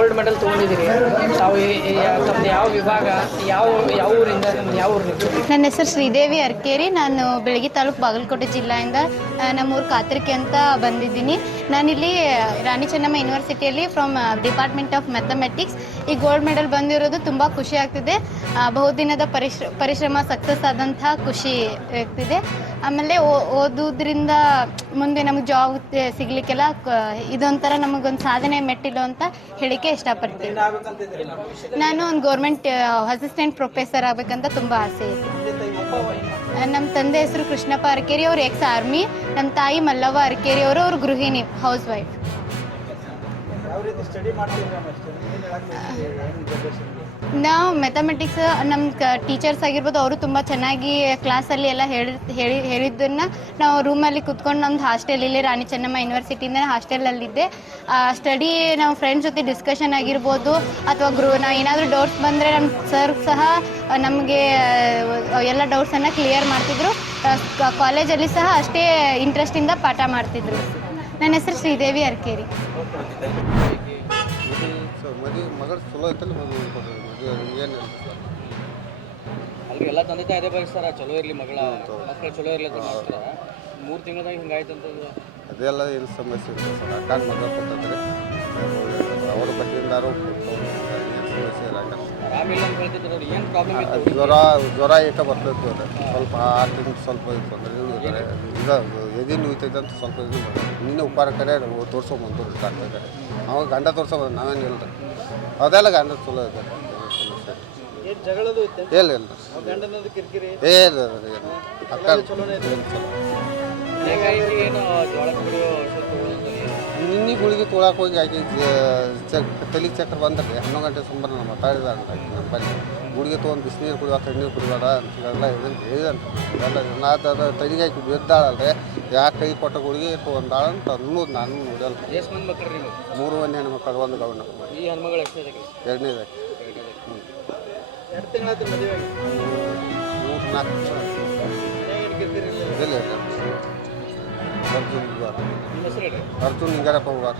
Gold medal ತೊಗೊಂಡಿದ್ದೀರಿ. ತಾವು ತಮ್ಮದು ಯಾವ ವಿಭಾಗ, ಯಾವ ಯಾವ ಊರಿಂದ, ಯಾವ ಊರಿನಿಂದ? ನನ್ನ ಹೆಸರು ಶ್ರೀದೇವಿ ಅರ್ಕೇರಿ. ನಾನು ಬೆಳಗಿ ತಾಲೂಕು ಬಾಗಲಕೋಟೆ ಜಿಲ್ಲೆಯಿಂದ ನಮ್ಮೂರು ಕಾತರ್ಕೆ ಅಂತ ಬಂದಿದ್ದೀನಿ. ನಾನಿಲ್ಲಿ ರಾಣಿ ಚೆನ್ನಮ್ಮ ಯೂನಿವರ್ಸಿಟಿಯಲ್ಲಿ ಫ್ರಮ್ ಡಿಪಾರ್ಟ್ಮೆಂಟ್ ಆಫ್ ಮ್ಯಾಥಮೆಟಿಕ್ಸ್. ಈ ಗೋಲ್ಡ್ ಮೆಡಲ್ ಬಂದಿರೋದು ತುಂಬ ಖುಷಿ ಆಗ್ತಿದೆ. ಬಹುದಿನದ ಪರಿಶ್ರಮ ಸಕ್ಸಸ್ ಆದಂಥ ಖುಷಿ ಆಗ್ತಿದೆ. ಆಮೇಲೆ ಓದೋದ್ರಿಂದ ಮುಂದೆ ನಮಗೆ ಜಾಬ್ ಸಿಗಲಿಕ್ಕೆಲ್ಲ ಇದೊಂಥರ ನಮಗೊಂದು ಸಾಧನೆ ಮೆಟ್ಟಿಲು ಅಂತ ಹೇಳಿಕೆ ಇಷ್ಟಪಡ್ತೀನಿ. ನಾನು ಒಂದು ಗೌರ್ಮೆಂಟ್ ಅಸಿಸ್ಟೆಂಟ್ ಪ್ರೊಫೆಸರ್ ಆಗಬೇಕಂತ ತುಂಬ ಆಸೆ ಇದೆ. ನಮ್ಮ ತಂದೆ ಹೆಸರು ಕೃಷ್ಣಪ್ಪ ಅರ್ಕೇರಿ, ಅವರು ಎಕ್ಸ್ ಆರ್ಮಿ. ನಮ್ಮ ತಾಯಿ ಮಲ್ಲವ್ವ ಅರ್ಕೇರಿ ಅವರು, ಅವ್ರ ಗೃಹಿಣಿ, ಹೌಸ್ ವೈಫ್. ನಾವು ಮ್ಯಾಥಮೆಟಿಕ್ಸ್ ನಮ್ಮ ಟೀಚರ್ಸ್ ಆಗಿರ್ಬೋದು, ಅವರು ತುಂಬ ಚೆನ್ನಾಗಿ ಕ್ಲಾಸಲ್ಲಿ ಎಲ್ಲ ಹೇಳಿದ್ದನ್ನು ನಾವು ರೂಮಲ್ಲಿ ಕುತ್ಕೊಂಡು ನಮ್ದು ಹಾಸ್ಟೆಲ್ ಇಲ್ಲಿ ರಾಣಿ ಚೆನ್ನಮ್ಮ ಯೂನಿವರ್ಸಿಟಿಯಿಂದ ಹಾಸ್ಟೆಲಲ್ಲಿದ್ದೆ. ಸ್ಟಡಿ ನಾವು ಫ್ರೆಂಡ್ಸ್ ಜೊತೆ ಡಿಸ್ಕಷನ್ ಆಗಿರ್ಬೋದು ಅಥವಾ ನಾವು ಏನಾದರೂ ಡೌಟ್ಸ್ ಬಂದರೆ ನಮ್ಮ ಸರ್ ಸಹ ನಮಗೆ ಎಲ್ಲ ಡೌಟ್ಸನ್ನು ಕ್ಲಿಯರ್ ಮಾಡ್ತಿದ್ರು. ಕಾಲೇಜಲ್ಲಿ ಸಹ ಅಷ್ಟೇ ಇಂಟ್ರೆಸ್ಟಿಂದ ಪಾಠ ಮಾಡ್ತಿದ್ರು. ನನ್ನ ಹೆಸರು ಶ್ರೀದೇವಿ ಅರ್ಕೇರಿ. ಮಗಳು ಚಲೋ ಐತಲ್ಲ, ಏನು ಅಲ್ಲಿ ಎಲ್ಲ ತಂದೆ ತಾಯಿ ಅದೇ ಬಯಸ್ತಾರ, ಚಲೋ ಇರಲಿ ಮಕ್ಕಳು ಚಲೋ ಇರಲಿ ಅಂತ ಮಾಡ್ತಾರೆ. 3 ತಿಂಗಳದಾಗ ಹಿಂಗಾಯ್ತು ಅಂತಂದ್ರೆ ಅದೆಲ್ಲ ಏನು ಸಮಸ್ಯೆ ಇಲ್ಲ ಸರ್. ಅಕ್ಕ ಮಗ ಕೊಟ್ಟಿದ್ರೆ ಅವ್ರ ಬಗ್ಗೆಯಿಂದಾರು ಏನು ಸಮಸ್ಯೆ ಇರಲ್ಲ. ಆರಾಮಿಲ್ಲ ಅಂತ ಹೇಳ್ತಿದ್ರು ಅವ್ರು. ಏನು ಪ್ರಾಬ್ಲಮ್ ಇತ್ತು? ಜ್ವರ ಏಕ ಬರ್ತೈತೆ ಅದು ಸ್ವಲ್ಪ. ಆ ತಿಂಗಳು ಸ್ವಲ್ಪ ತೊಂದರೆ ಇದ್ದಾರೆ. ಈಗ ಎದಿನ ಉಯ್ತೈತೆ ಅಂತ ಸ್ವಲ್ಪ ಇದು ನಿನ್ನೆ ಉಪಹಾರ ಕರೆ ತೋರಿಸ್ಕೊಂಬಂದು ಡಾಕ್ಟರ್. ಅವಾಗ ಗಂಡ ತೋರಿಸ್ಕೊಂಬಂದು ನಾವೇನು ಇಲ್ಲ. ಅದೆಲ್ಲ ಗಂಡ ಚಲೋ ಇದೆ, ಇಲ್ಲ ಇಲ್ಲ ಏನು ಅಕ್ಕ ಏನು ಜೋಳ ನಿನ್ನೆ ಗುಳಿಗೆ ತೊಗೊಳಕ್ಕೆ ಹೋಗಿ ಆಕೆ ತಲೆ ಚಕ್ರ ಬಂದ್ರಿ 11 ಗಂಟೆ ಸುಮಾರು ನಮ್ಮ ಮಾತಾಡಿದ ನಮ್ಮ ಬಲ್ಲಿ ಗುಳಿಗೆ ತೊಗೊಂಡು ಬಿಸಿನೀರು ಕುಡಿಯುವ, ತಣ್ಣೀರು ಕುಡಿಯೋದ ಅಂತೆಲ್ಲ ಇದನ್ನು ಹೇಳಿದಂತ. ಎಲ್ಲ ಅದು ತಲೆಗೆ ಹಾಕಿ ಬಿದ್ದಾಳಲ್ರಿ, ಯಾಕೆ ಕೈ ಕೊಟ್ಟ ಗುಳಿಗೆ ತೊಗೊಂಡಾಳ ಅಂತ ಅನ್ನೋದು ನಾನು ನೋಡಲ್ಲ. 3 ಮಂದಿ ಹೆಣ್ಮಕ್ಳು, 1 ಗೌಡ. ಈ ಹೆಣ್ಮಗಳು ಎಷ್ಟು? 2ನೇದಾಗಿ 2 ತಿಂಗಳಾಯ್ತು ಮದುವೆ ಆಗಿ. 3-4 ಇಲ್ಲ ಅರ್ಜುನ್ ನಿಮ್ಮ ಹೆಸರು ಹೇಳಿ. ಅರ್ಜುನ್ ಹಿಂಗಾರಪ್ಪ ಹೋಗಾರ.